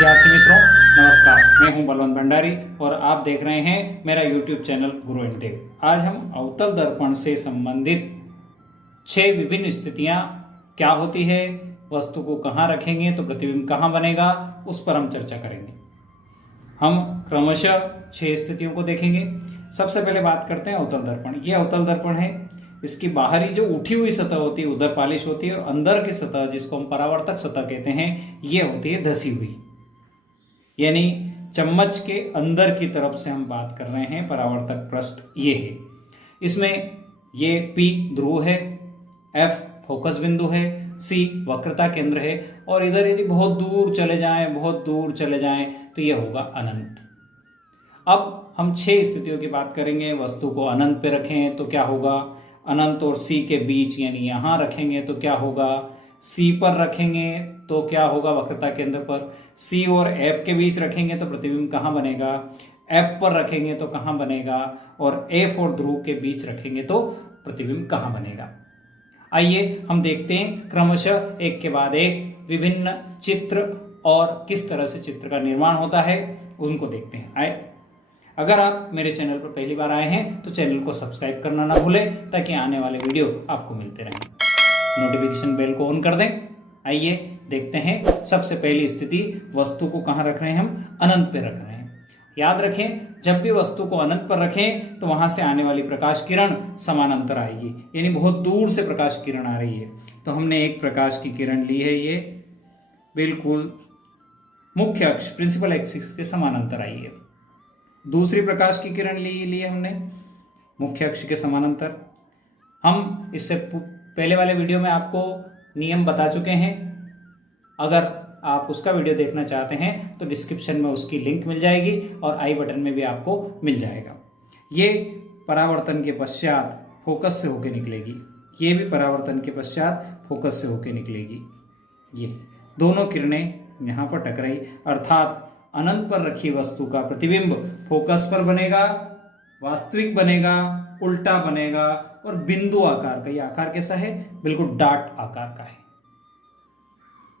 विद्यार्थी मित्रों, नमस्कार। मैं हूं बलवंत भंडारी और आप देख रहे हैं मेरा YouTube चैनल गुरु एंड देव। आज हम अवतल दर्पण से संबंधित 6 विभिन्न स्थितियां क्या होती है, वस्तु को कहाँ रखेंगे तो प्रतिबिंब कहाँ बनेगा, उस पर हम चर्चा करेंगे। हम क्रमशः 6 स्थितियों को देखेंगे। सबसे पहले बात करते हैं अवतल दर्पण। ये अवतल दर्पण है। इसकी बाहरी जो उठी हुई सतह होती है उधर पालिश होती है और अंदर की सतह जिसको हम परावर्तक सतह कहते हैं ये होती है धसी हुई। यानी चम्मच के अंदर की तरफ से हम बात कर रहे हैं, परावर्तक पृष्ठ ये है। इसमें ये P ध्रुव है, F फोकस बिंदु है, C वक्रता केंद्र है और इधर यदि बहुत दूर चले जाएं तो यह होगा अनंत। अब हम 6 स्थितियों की बात करेंगे। वस्तु को अनंत पे रखें तो क्या होगा, अनंत और C के बीच यानी यहाँ रखेंगे तो क्या होगा, C पर रखेंगे तो क्या होगा, वक्रता केंद्र पर। C और F के बीच रखेंगे तो प्रतिबिंब कहाँ बनेगा, F पर रखेंगे तो कहाँ बनेगा और F और ध्रुव के बीच रखेंगे तो प्रतिबिंब कहाँ बनेगा। आइए हम देखते हैं क्रमशः एक के बाद एक विभिन्न चित्र और किस तरह से चित्र का निर्माण होता है उनको देखते हैं। आए, अगर आप मेरे चैनल पर पहली बार आए हैं तो चैनल को सब्सक्राइब करना ना भूलें ताकि आने वाले वीडियो आपको मिलते रहें। नोटिफिकेशन बेल को ऑन कर दें। आइए देखते हैं सबसे पहली स्थिति, वस्तु को कहाँ रख रहे हैं, हम अनंत पे रख रहे हैं। याद रखें, जब भी वस्तु को अनंत पर रखें तो वहां से आने वाली प्रकाश किरण समानांतर आएगी, यानी बहुत दूर से प्रकाश किरण आ रही है। तो हमने एक प्रकाश की किरण ली है, ये बिल्कुल मुख्य अक्ष प्रिंसिपल एक्सिस के समानांतर आई है। दूसरी प्रकाश की किरण ली हमने मुख्य अक्ष के समानांतर। हम इससे पहले वाले वीडियो में आपको नियम बता चुके हैं। अगर आप उसका वीडियो देखना चाहते हैं तो डिस्क्रिप्शन में उसकी लिंक मिल जाएगी और आई बटन में भी आपको मिल जाएगा। ये परावर्तन के पश्चात फोकस से होकर निकलेगी, ये भी परावर्तन के पश्चात फोकस से होकर निकलेगी। ये दोनों किरणें यहाँ पर टकराई, अर्थात अनंत पर रखी वस्तु का प्रतिबिंब फोकस पर बनेगा, वास्तविक बनेगा, उल्टा बनेगा और बिंदु आकार का। ये आकार कैसा है, बिल्कुल डाट आकार का है।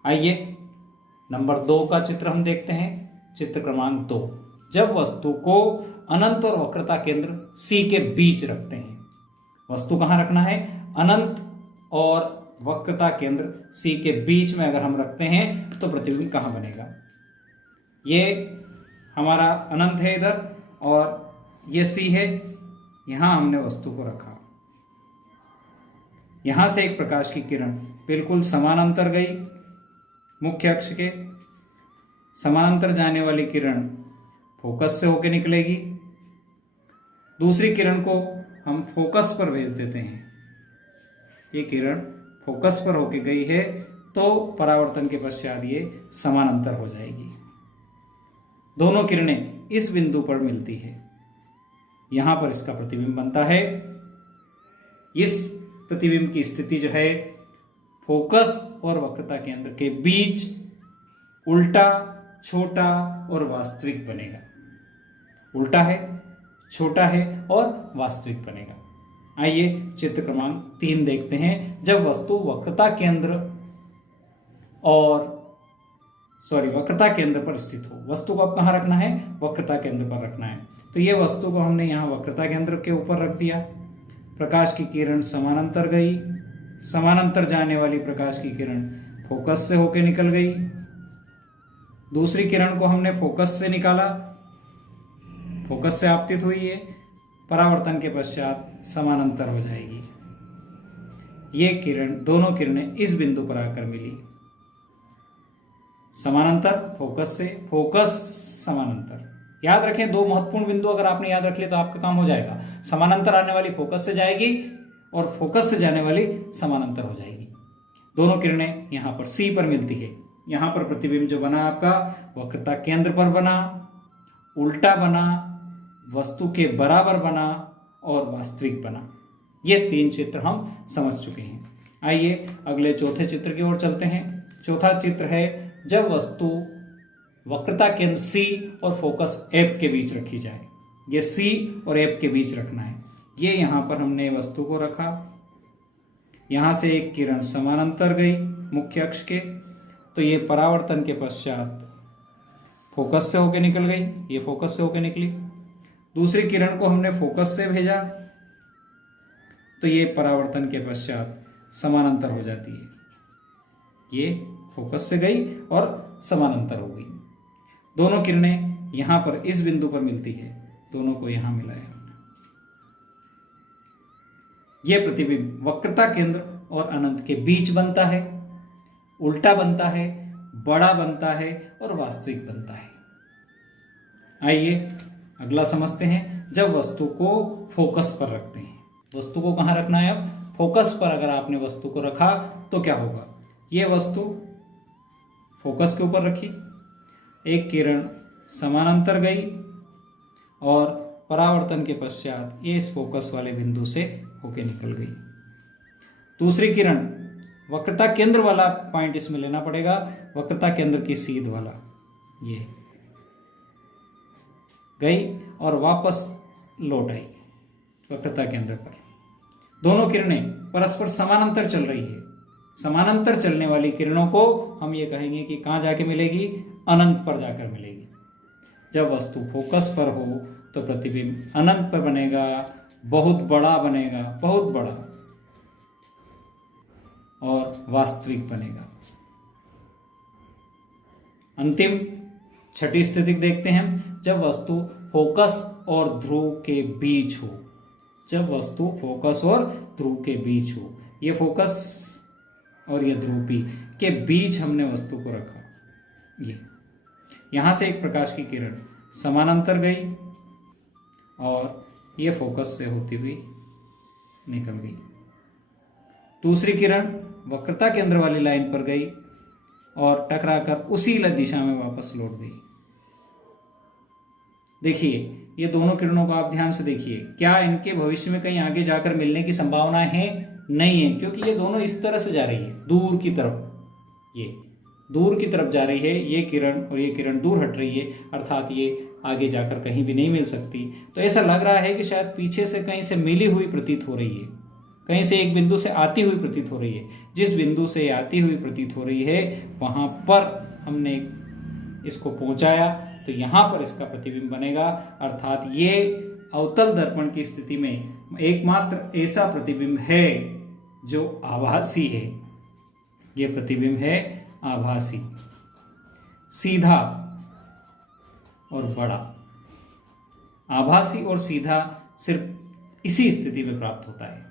आइए नंबर 2 का चित्र हम देखते हैं। चित्र क्रमांक 2, जब वस्तु को अनंत और वक्रता केंद्र C के बीच रखते हैं। वस्तु कहाँ रखना है, अनंत और वक्रता केंद्र C के बीच में अगर हम रखते हैं तो प्रतिबिंब कहाँ बनेगा। ये हमारा अनंत है इधर और ये C है, यहाँ हमने वस्तु को रखा। यहाँ से एक प्रकाश की किरण बिल्कुल समानांतर गई, मुख्य अक्ष के समानांतर जाने वाली किरण फोकस से होकर निकलेगी। दूसरी किरण को हम फोकस पर भेज देते हैं। ये किरण फोकस पर होकर गई है तो परावर्तन के पश्चात ये समानांतर हो जाएगी। दोनों किरणें इस बिंदु पर मिलती है, यहां पर इसका प्रतिबिंब बनता है। इस प्रतिबिंब की स्थिति जो है फोकस और वक्रता केंद्र के बीच उल्टा, छोटा और वास्तविक बनेगा। उल्टा है, छोटा है और वास्तविक बनेगा। आइए चित्र क्रमांक 3 देखते हैं। जब वस्तु वक्रता केंद्र पर स्थित हो। वस्तु को अब कहाँ रखना है, वक्रता केंद्र पर रखना है। तो ये वस्तु को हमने यहाँ वक्रता केंद्र के ऊपर रख दिया। प्रकाश की किरण समानांतर गई, समानांतर जाने वाली प्रकाश की किरण फोकस से होकर निकल गई। दूसरी किरण को हमने फोकस से निकाला, फोकस से आपतित हुई है, परावर्तन के पश्चात समानांतर हो जाएगी। ये किरण, दोनों किरणें इस बिंदु पर आकर मिली। समानांतर फोकस से, फोकस समानांतर। याद रखें, 2 महत्वपूर्ण बिंदु अगर आपने याद रख लिए तो आपका काम हो जाएगा। समानांतर आने वाली फोकस से जाएगी और फोकस से जाने वाली समानांतर हो जाएगी। दोनों किरणें यहाँ पर C पर मिलती है। यहाँ पर प्रतिबिंब जो बना आपका वक्रता केंद्र पर बना, उल्टा बना, वस्तु के बराबर बना और वास्तविक बना। ये 3 चित्र हम समझ चुके हैं। आइए अगले चौथे चित्र की ओर चलते हैं। चौथा चित्र है जब वस्तु वक्रता केंद्र C और फोकस F के बीच रखी जाए। ये C और F के बीच रखना है। ये यहाँ पर हमने वस्तु को रखा, यहाँ से एक किरण समानांतर गई मुख्य अक्ष के, तो ये परावर्तन के पश्चात फोकस से होके निकल गई, ये फोकस से होके निकली। दूसरी किरण को हमने फोकस से भेजा तो ये परावर्तन के पश्चात समानांतर हो जाती है, ये फोकस से गई और समानांतर हो गई। दोनों किरणें यहां पर इस बिंदु पर मिलती है, दोनों को यहां मिलाया हमने। यह प्रतिबिंब वक्रता केंद्र और अनंत के बीच बनता है, उल्टा बनता है, बड़ा बनता है और वास्तविक बनता है। आइए अगला समझते हैं। जब वस्तु को फोकस पर रखते हैं, वस्तु को कहाँ रखना है? अब फोकस पर अगर आपने वस्तु को रखा तो क्या होगा? ये वस्तु फोकस के ऊपर रखी, एक किरण समानांतर गई और परावर्तन के पश्चात ये इस फोकस वाले बिंदु से होके निकल गई। दूसरी किरण, वक्रता केंद्र वाला पॉइंट इसमें लेना पड़ेगा, वक्रता केंद्र की सीध वाला, ये गई और वापस लौट आई वक्रता केंद्र पर। दोनों किरणें परस्पर समानांतर चल रही है। समानांतर चलने वाली किरणों को हम ये कहेंगे कि कहाँ जाके मिलेगी? अनंत पर जाकर मिलेगी। जब वस्तु फोकस पर हो तो प्रतिबिंब अनंत पर बनेगा, बहुत बड़ा बनेगा, बहुत बड़ा, और वास्तविक बनेगा। अंतिम छठी स्थिति देखते हैं। जब वस्तु फोकस और ध्रुव के बीच हो, जब वस्तु फोकस और ध्रुव के बीच हो, ये फोकस और ये ध्रुव पी के बीच हमने वस्तु को रखा। ये यहां से एक प्रकाश की किरण समानांतर गई और ये फोकस से होती हुई निकल गई। दूसरी किरण वक्रता केंद्र वाली लाइन पर गई और टकराकर उसी दिशा में वापस लौट गई। देखिए ये दोनों किरणों को आप ध्यान से देखिए, क्या इनके भविष्य में कहीं आगे जाकर मिलने की संभावना है? नहीं है, क्योंकि ये दोनों इस तरह से जा रही है, दूर की तरफ, ये दूर की तरफ जा रही है, ये किरण और ये किरण दूर हट रही है, अर्थात ये आगे जाकर कहीं भी नहीं मिल सकती। तो ऐसा लग रहा है कि शायद पीछे से कहीं से मिली हुई प्रतीत हो रही है, कहीं से एक बिंदु से आती हुई प्रतीत हो रही है। जिस बिंदु से आती हुई प्रतीत हो रही है वहां पर हमने इसको पहुंचाया तो यहां पर इसका प्रतिबिंब बनेगा, अर्थात ये अवतल दर्पण की स्थिति में एकमात्र ऐसा प्रतिबिंब है जो आभासी है। ये प्रतिबिंब है आभासी, सीधा और बड़ा। आभासी और सीधा सिर्फ इसी स्थिति में प्राप्त होता है,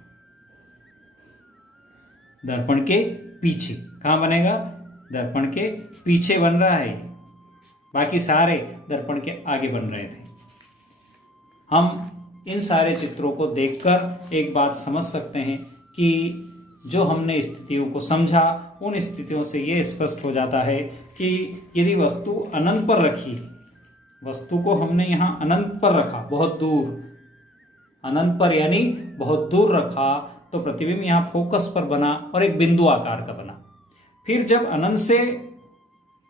दर्पण के पीछे। कहां बनेगा? दर्पण के पीछे बन रहा है, बाकी सारे दर्पण के आगे बन रहे थे। हम इन सारे चित्रों को देखकर एक बात समझ सकते हैं कि जो हमने स्थितियों को समझा, उन स्थितियों से ये स्पष्ट हो जाता है कि यदि वस्तु अनंत पर रखी, वस्तु को हमने यहाँ अनंत पर रखा, बहुत दूर, अनंत पर यानी बहुत दूर रखा, तो प्रतिबिंब यहाँ फोकस पर बना और एक बिंदु आकार का बना। फिर जब अनंत से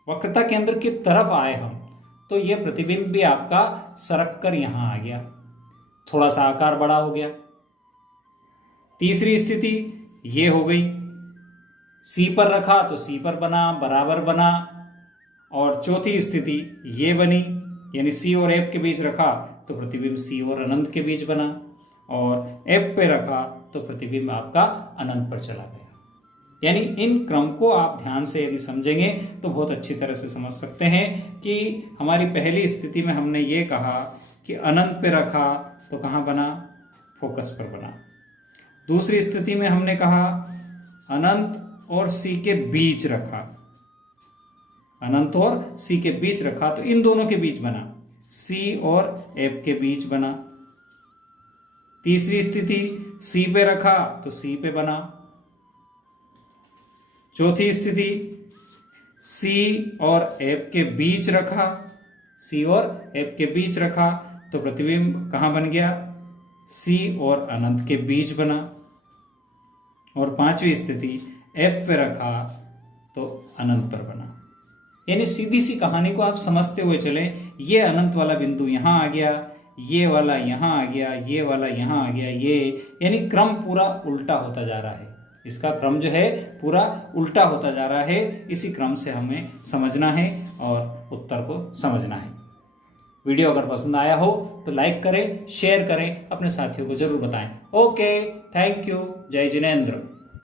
वक्रता केंद्र की तरफ आए हम, तो यह प्रतिबिंब भी आपका सरक कर यहां आ गया, थोड़ा सा आकार बड़ा हो गया। तीसरी स्थिति ये हो गई, सी पर रखा तो सी पर बना, बराबर बना। और चौथी स्थिति ये बनी, यानी सी और एफ के बीच रखा तो प्रतिबिंब सी और अनंत के बीच बना, और एफ पे रखा तो प्रतिबिंब आपका अनंत पर चला गया। यानी इन क्रम को आप ध्यान से यदि समझेंगे तो बहुत अच्छी तरह से समझ सकते हैं कि हमारी पहली स्थिति में हमने ये कहा कि अनंत पे रखा तो कहाँ बना? फोकस पर बना। दूसरी स्थिति में हमने कहा अनंत और सी के बीच रखा, अनंत और सी के बीच रखा तो इन दोनों के बीच बना, सी और एफ के बीच बना। तीसरी स्थिति सी पे रखा तो सी पे बना। चौथी स्थिति सी और एफ के बीच रखा, सी और एफ के बीच रखा तो प्रतिबिंब कहाँ बन गया? सी और अनंत के बीच बना। और पांचवी स्थिति एफ पे रखा तो अनंत पर बना। यानी सीधी सी कहानी को आप समझते हुए चलें, ये अनंत वाला बिंदु यहाँ आ गया, ये वाला यहाँ आ गया, ये वाला यहाँ आ गया, ये, यानी क्रम पूरा उल्टा होता जा रहा है। इसका क्रम जो है पूरा उल्टा होता जा रहा है। इसी क्रम से हमें समझना है और उत्तर को समझना है। वीडियो अगर पसंद आया हो तो लाइक करें, शेयर करें, अपने साथियों को जरूर बताएं। Okay, thank you. जय जिनेंद्र।